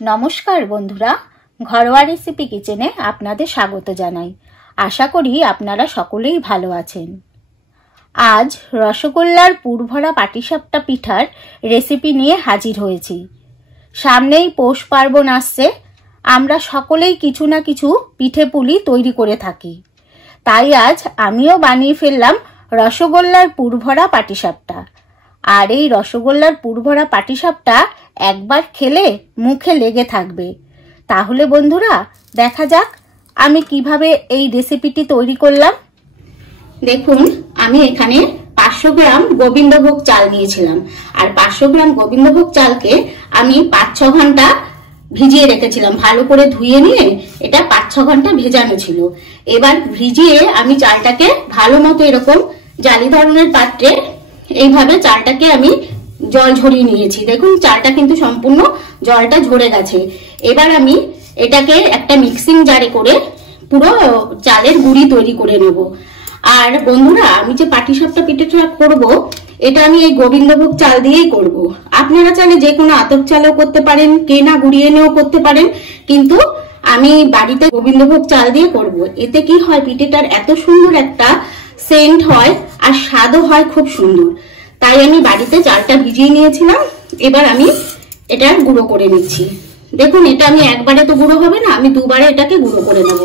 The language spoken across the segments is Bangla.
নমস্কার বন্ধুরা, ঘরোয়া রেসিপি কিচেনে আপনাদের স্বাগত জানাই। আশা করি আপনারা সকলেই ভালো আছেন। আজ রসগোল্লার পুরভরা পাটিসাপটা পিঠার রেসিপি নিয়ে হাজির হয়েছি। সামনেই পৌষ পার্বণ আসছে। আমরা সকলেই কিছু না কিছু পিঠে পুলি তৈরি করে থাকি। তাই আজ আমিও বানিয়ে ফেললাম রসগোল্লার পুরভরা পাটিসাপটা। আর এই রসগোল্লার পুরভরা পাটিসাপটা একবার খেলে মুখে লেগে থাকবে। তাহলে বন্ধুরা দেখা যাক আমি কিভাবে এই রেসিপিটি তৈরি করলাম। দেখুন, আমি এখানে 500 গ্রাম গোবিন্দভোগ চাল নিয়েছিলাম। আর 500 গ্রাম গোবিন্দভোগ চালকে আমি 5-6 ঘন্টা ভিজিয়ে রেখেছিলাম। ভালো করে ধুয়ে নিয়ে এটা 5-6 ঘন্টা ভেজানো ছিল। এবার ভিজিয়ে আমি চালটাকে ভালো মতো এরকম জালি ধরনের পাত্রে এইভাবে চালটাকে আমি জল ঝরিয়ে নিয়েছি। দেখুন, চালটা কিন্তু সম্পূর্ণ জলটা ঝরে গেছে। এবার আমি এটাকে একটা মিক্সিং জারে করে পুরো চালের গুঁড়ি তৈরি করে নেব। আর বন্ধুরা, আমি যে পাটিসাপটা পিঠাটা করব এটা আমি এই গোবিন্দভোগ চাল দিয়েই করব। আপনারা চাইলে যে কোনো আতপ চালও করতে পারেন, কেনা গুঁড়িয়ে নিয়েও করতে পারেন, কিন্তু আমি বাড়িতে গোবিন্দভোগ চাল দিয়ে করব। এতে কি হয়, পিঠেটার এত সুন্দর একটা সেন্ট হয় আর স্বাদও হয় খুব সুন্দর। তাই আমি বাড়িতে চালটা ভিজিয়ে নিয়েছিলাম। এবার আমি এটা গুঁড়ো করে নিচ্ছি। দেখুন, এটা আমি একবারে তো গুঁড়ো হবে না, আমি দুবারে এটাকে গুঁড়ো করে নেব।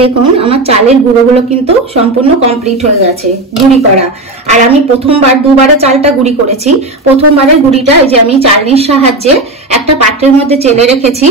দেখুন, আমার চালের গুঁড়োগুলো কিন্তু সম্পূর্ণ কমপ্লিট হয়ে গেছে গুঁড়ি করা। আর আমি প্রথমবার দুবারে চালটা গুঁড়ি করেছি। প্রথমবারের গুঁড়িটা এই যে আমি চালনির সাহায্যে একটা পাত্রের মধ্যে চেলে রেখেছি।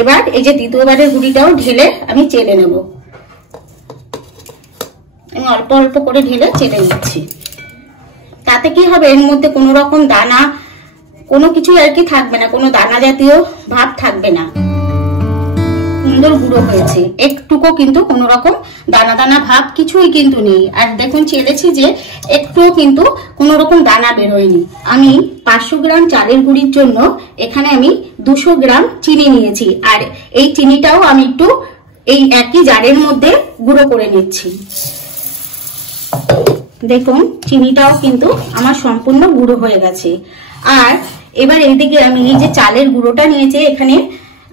এবার এই যে দ্বিতীয়বারের গুঁড়িটাও ঢেলে আমি চেলে নেব। আমি অল্প অল্প করে ঢেলে চেলে নিচ্ছি। তাতে কি হবে, এর মধ্যে কোনো রকম দানা কোনো কিছু আর কি থাকবে না, কোনো দানা জাতীয় ভাব থাকবে না। সুন্দর গুঁড়ো হয়েছে, একটুকু কিন্তু কোনো রকম দানা দানা ভাব কিছুই কিন্তু নেই। আর দেখুন, চেলেছি যে একটুও কিন্তু কোনো রকম দানা বেরোয়নি। আমি 500 গ্রাম চালের গুঁড়ির জন্য এখানে আমি 200 গ্রাম চিনি নিয়েছি। আর এই চিনিটাও আমি একটু এই একই জারের মধ্যে গুঁড়ো করে নিচ্ছি। দেখুন, চিনিটাও কিন্তু আমার সম্পূর্ণ গুঁড়ো হয়ে গেছে। আর এবার এইদিকে আমি এই যে চালের গুঁড়োটা নিয়েছি, এখানে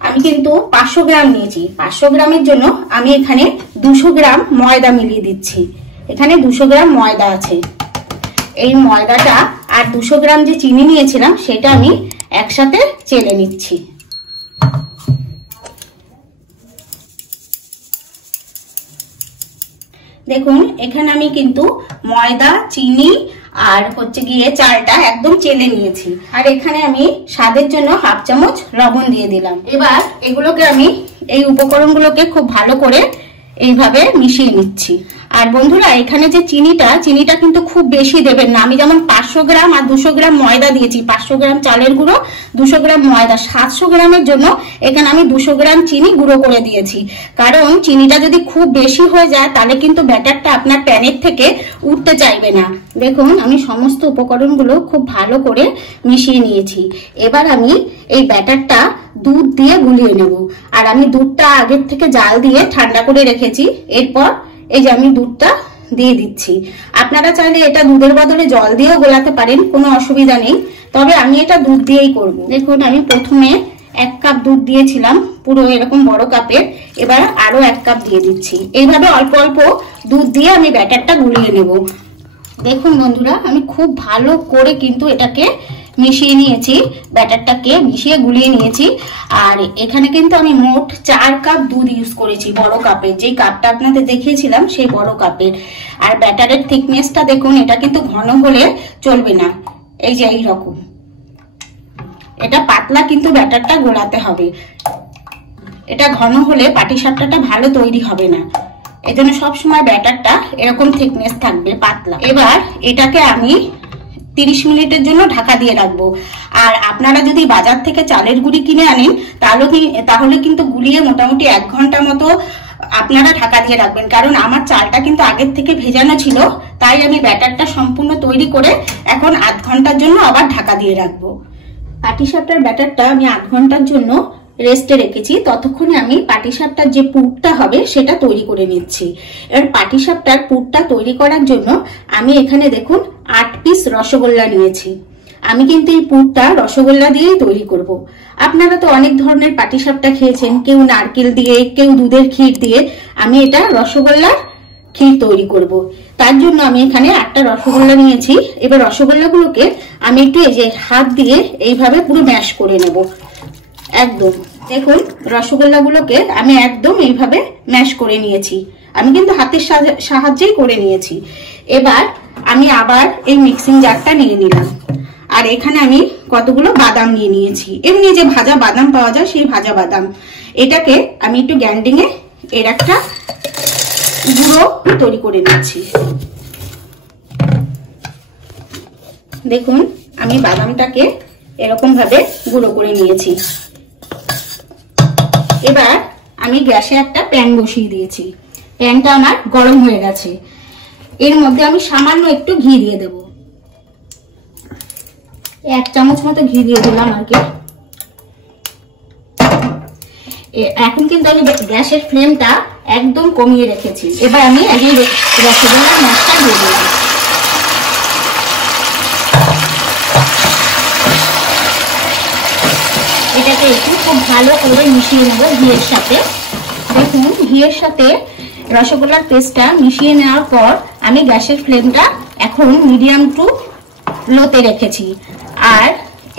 আমি কিন্তু 500 গ্রাম নিয়েছি। 500 গ্রামের জন্য আমি এখানে 200 গ্রাম ময়দা মিলিয়ে দিচ্ছি। এখানে 200 গ্রাম ময়দা আছে। এই ময়দাটা আর 200 গ্রাম যে চিনি নিয়েছিলাম সেটা আমি একসাথে চেলে নিচ্ছি। দেখুন, এখানে আমি কিন্তু ময়দা, চিনি আর হচ্ছে গিয়ে চালটা একদম চেলে নিয়েছি। আর এখানে আমি স্বাদের জন্য 1/2 চামচ লবণ দিয়ে দিলাম। এবার এগুলোকে আমি এই উপকরণগুলোকে খুব ভালো করে এইভাবে মিশিয়ে নিচ্ছি। আর বন্ধুরা, এখানে যে চিনিটা কিন্তু খুব বেশি দেবেন না। আমি যেমন 500 গ্রাম আর 200 গ্রাম ময়দা দিয়েছি, 500 গ্রাম চালের গুঁড়ো, 200 গ্রাম ময়দা, 700 গ্রামের জন্য এখানে আমি 200 গ্রাম চিনি গুঁড়ো করে দিয়েছি। কারণ চিনিটা যদি খুব বেশি হয়ে যায় তাহলে কিন্তু ব্যাটারটা আপনার প্যানের থেকে উঠতে চাইবে না। দেখুন, আমি সমস্ত উপকরণগুলো খুব ভালো করে মিশিয়ে নিয়েছি। এবার আমি এই ব্যাটারটা দুধ দিয়ে গুলিয়ে নেব। আর আমি দুধটা আগের থেকে জাল দিয়ে ঠান্ডা করে রেখেছি। এরপর এই যে আমি দুধটা দিয়ে দিচ্ছি। আপনারা চাইলে এটা দুধের বদলে জল দিয়েও গোলাতে পারেন, কোনো অসুবিধা নেই। তবে আমি এটা দুধ দিয়েই করব। দেখুন, আমি প্রথমে 1 কাপ দুধ দিয়েছিলাম, পুরো এরকম বড় কাপের। এবার আরো 1 কাপ দিয়ে দিচ্ছি। এইভাবে অল্প অল্প দুধ দিয়ে আমি ব্যাটারটা গুলিয়ে নেব। দেখুন বন্ধুরা, আমি খুব ভালো করে কিন্তু এটাকে মিশিয়ে নিয়েছি, ব্যাটারটাকে মিশিয়ে গুলিয়ে নিয়েছি। আর এখানে কিন্তু আমি মোট 4 কাপ দুধ ইউজ করেছি, বড় কাপের, যে কাপটা আপনাদের দেখিয়েছিলাম সেই বড় কাপের। আর ব্যাটারের থিকনেসটা দেখুন, এটা কিন্তু ঘন হলে চলবে না। এই যে এই রকম, এটা পাতলা কিন্তু ব্যাটারটা গোলাতে হবে। এটা ঘন হলে পাটিসাপটাটা ভালো তৈরি হবে না। এই জন্য সবসময় ব্যাটারটা এরকম থিকনেস থাকবে, পাতলা। এবার এটাকে আমি 30 মিনিটের জন্য ঢাকা দিয়ে রাখবো। আর আপনারা যদি বাজার থেকে চালের গুঁড়ি কিনে আনেন তাহলে কিন্তু গুলিয়ে মোটামুটি 1 ঘন্টা মতো আপনারা ঢাকা দিয়ে রাখবেন। কারণ আমার চালটা কিন্তু আগের থেকে ভেজানো ছিল, তাই আমি ব্যাটারটা সম্পূর্ণ তৈরি করে এখন 1/2 ঘন্টার জন্য আবার ঢাকা দিয়ে রাখবো। পাটিসাপটার ব্যাটারটা আমি 1/2 ঘন্টার জন্য রেস্টে রেখেছি। ততক্ষণে আমি পাটিসাপটার যে পুরটা হবে সেটা তৈরি করে নিচ্ছি। এবার পাটিসাপটার পুরটা তৈরি করার জন্য আমি এখানে দেখুন 8 পিস রসগোল্লা নিয়েছি। আমি কিন্তু এই পুরটা রসগোল্লা দিয়েই তৈরি করব। আপনারা তো অনেক ধরনের পাটিসাপটা খেয়েছেন, কেউ নারকেল দিয়ে, কেউ দুধের ক্ষীর দিয়ে। আমি এটা রসগোল্লার ক্ষীর তৈরি করব। তার জন্য আমি এখানে 8টা রসগোল্লা নিয়েছি। এবার রসগোল্লাগুলোকে আমি একটু এই যে হাত দিয়ে এইভাবে পুরো ম্যাশ করে নেব। একদম দেখুন, রসগোল্লাগুলোকে আমি একদম এইভাবে ম্যাশ করে নিয়েছি। আমি কিন্তু হাতের সাহায্যেই করে নিয়েছি। এবার আমি আবার এই মিক্সিং জারটা নিয়ে নিলাম। আর এখানে আমি কতগুলো বাদাম নিয়ে নিয়েছি, এমনি যে ভাজা বাদাম পাওয়া যায় সেই ভাজা বাদাম। এটাকে আমি একটু গ্রাইন্ডিং এ এর একটা গুঁড়ো তৈরি করে নিচ্ছি। দেখুন, আমি বাদামটাকে এরকম ভাবে গুঁড়ো করে নিয়েছি। এবার আমি গ্যাসে একটা প্যান বসিয়ে দিয়েছি। প্যানটা আমার গরম হয়ে গেছে। এর মধ্যে আমি সামান্য একটু ঘি দিয়ে দেব। 1 চামচ মতো ঘি দিয়ে দিলাম আর কি। এখন কিন্তু আমি গ্যাসের ফ্লেমটা একদম কমিয়ে রেখেছি। এবার আমি এই রসগোল্লার মশলা দিয়ে দিলাম। এটাকে একটু খুব ভালো করে মিশিয়ে নেব ঘিয়ের সাথে। দেখুন, ঘিয়ের সাথে রসগোল্লার পেস্টটা মিশিয়ে নেওয়ার পর আমি গ্যাসের ফ্লেমটা এখন মিডিয়াম টু লোতে রেখেছি। আর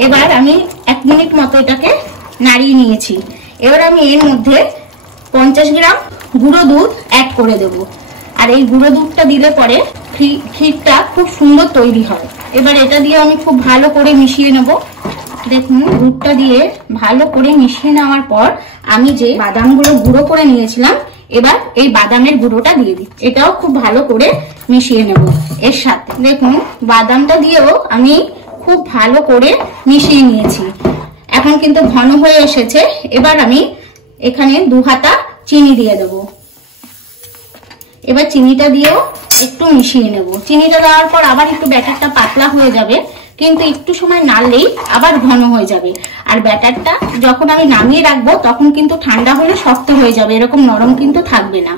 এবার আমি 1 মিনিট মতো এটাকে নাড়িয়ে নিয়েছি। এবার আমি এর মধ্যে 50 গ্রাম গুঁড়ো দুধ অ্যাড করে দেব। আর এই গুঁড়ো দুধটা দিলে পরে ক্ষীরটা খুব সুন্দর তৈরি হয়। এবার এটা দিয়ে আমি খুব ভালো করে মিশিয়ে নেব। দেখুন, দুধটা দিয়ে ভালো করে মিশিয়ে নেওয়ার পর আমি যে বাদামগুলো গুঁড়ো করে নিয়েছিলাম, এবার এই বাদামের গুঁড়োটা দিয়ে দিই। এটাও খুব ভালো করে মিশিয়ে নেব এর সাথে। দেখুন, বাদামটা দিয়েও আমি খুব ভালো করে মিশিয়ে নিয়েছি। এখন কিন্তু ঘন হয়ে এসেছে। এবার আমি এখানে 2 হাতা চিনি দিয়ে দেব। এবার চিনিটা দিয়েও একটু মিশিয়ে নেব। চিনিটা দেওয়ার পর আবার একটু ব্যাটারটা পাতলা হয়ে যাবে, কিন্তু একটু সময় নাড়লেই আবার ঘন হয়ে যাবে। আর ব্যাটারটা যখন আমি নামিয়ে রাখবো তখন কিন্তু ঠান্ডা হলে শক্ত হয়ে যাবে, এরকম নরম কিন্তু থাকবে না।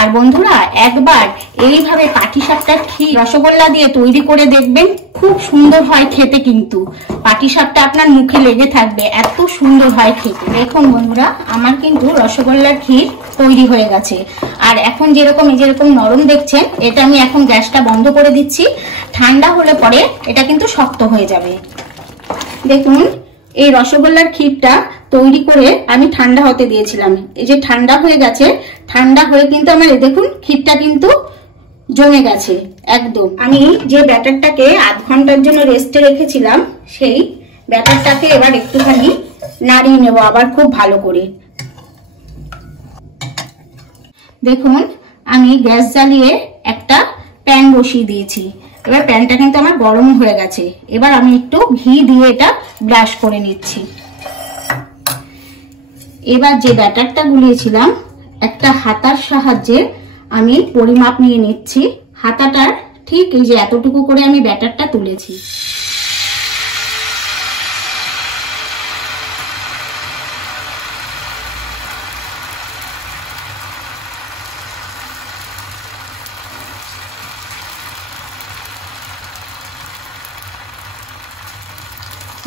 আর বন্ধুরা, একবার এইভাবে পাটিসাপটার ক্ষীর রসগোল্লা দিয়ে তৈরি করে দেখবেন, খুব সুন্দর হয় খেতে। কিন্তু পাটিসাপটা আপনার মুখে লেগে থাকবে, এত সুন্দর হয় খেতে। দেখুন বন্ধুরা, আমার কিন্তু রসগোল্লার ক্ষীর তৈরি হয়ে গেছে। আর এখন যেরকম নরম দেখছেন, এটা আমি এখন গ্যাসটা বন্ধ করে দিচ্ছি। ঠান্ডা হলে পরে এটা কিন্তু শক্ত হয়ে যাবে। দেখুন, এই রসগোল্লার ক্ষীরটা তৈরি করে আমি ঠান্ডা হতে দিয়েছিলাম। এই যে ঠান্ডা হয়ে গেছে, ঠান্ডা হয়ে কিন্তু আমার দেখুন ক্ষীরটা কিন্তু জমে গেছে একদম। আমি যে ব্যাটারটাকে আধ ঘন্টার জন্য রেস্টে রেখেছিলাম, সেই ব্যাটারটাকে এবার একটুখানি নাড়িয়ে নেব আবার খুব ভালো করে। দেখুন, আমি গ্যাস জ্বালিয়ে একটা প্যান বসিয়ে দিয়েছি। এবার প্যানটা কিন্তু আমার গরম হয়ে গেছে। এবার আমি একটু ঘি দিয়ে এটা ব্রাশ করে নিচ্ছি। এবার যে ব্যাটারটা গুলিয়েছিলাম, একটা হাতার সাহায্যে আমি পরিমাপ নিয়ে নিচ্ছি। হাতাটার ঠিক এই যে এতটুকু করে আমি ব্যাটারটা তুলেছি।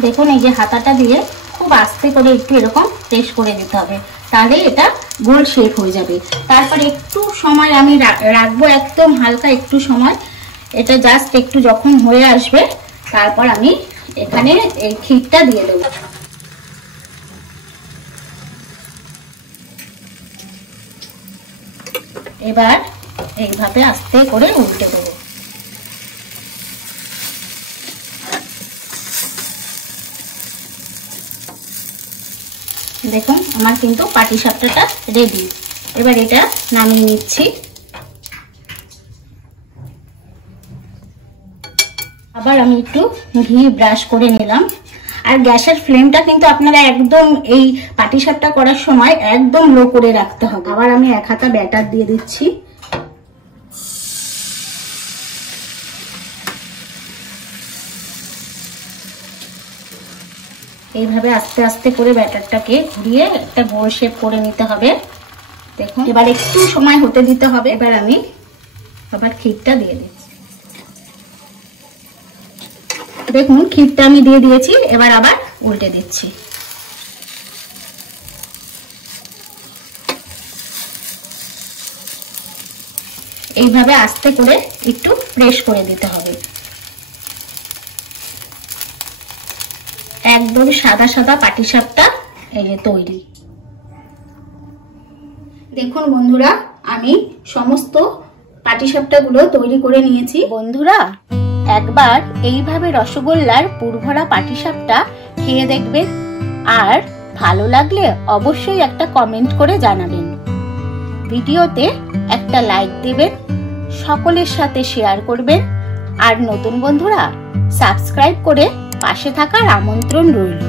দেখুন, এই যে হাতাটা দিয়ে খুব আস্তে করে একটু এরকম প্রেস করে দিতে হবে, তাহলে এটা গোল শেপ হয়ে যাবে। তারপর একটু সময় আমি রাখবো, একদম হালকা একটু সময়। এটা জাস্ট একটু যখন হয়ে আসবে, তারপর আমি এখানে এই ক্ষীরটা দিয়ে দেব। এবার এইভাবে আস্তে করে উল্টে দেবো। দেখুন, আমার কিন্তু পাটিসাপটাটা রেডি। এবার এটা নামিয়ে নিচ্ছি। আবার আমি একটু ঘি ব্রাশ করে নিলাম। আর গ্যাসের ফ্লেমটা কিন্তু আপনারা একদম এই পাটিসাপটা করার সময় একদম লো করে রাখতে হবে। আবার আমি 1 হাতা ব্যাটার দিয়ে দিচ্ছি। এইভাবে আস্তে আস্তে করে ব্যাটারটাকে ঘুরিয়ে একটা গোল শেপ করে নিতে হবে। দেখুন, এবার একটু সময় হতে দিতে হবে। এবার আমি আবার ক্ষীরটা দিয়ে দিচ্ছি। দেখুন ক্ষীরটা আমি দিয়ে দিয়েছি, এবার আবার উল্টে দিচ্ছি। এইভাবে আস্তে করে একটু প্রেস করে দিতে হবে। একদম সাদা সাদা পাটিসাপটা এই যে তৈরি। দেখুন বন্ধুরা, আমি সমস্ত পাটিসাপটাগুলো তৈরি করে নিয়েছি। বন্ধুরা, একবার এইভাবে রসগোল্লার পুরভরা পাটিসাপটা খেয়ে দেখবেন, আর ভালো লাগলে অবশ্যই একটা কমেন্ট করে জানাবেন। ভিডিওতে একটা লাইক দেবেন, সকলের সাথে শেয়ার করবেন, আর নতুন বন্ধুরা সাবস্ক্রাইব করে পাশে থাকার আমন্ত্রণ রইল।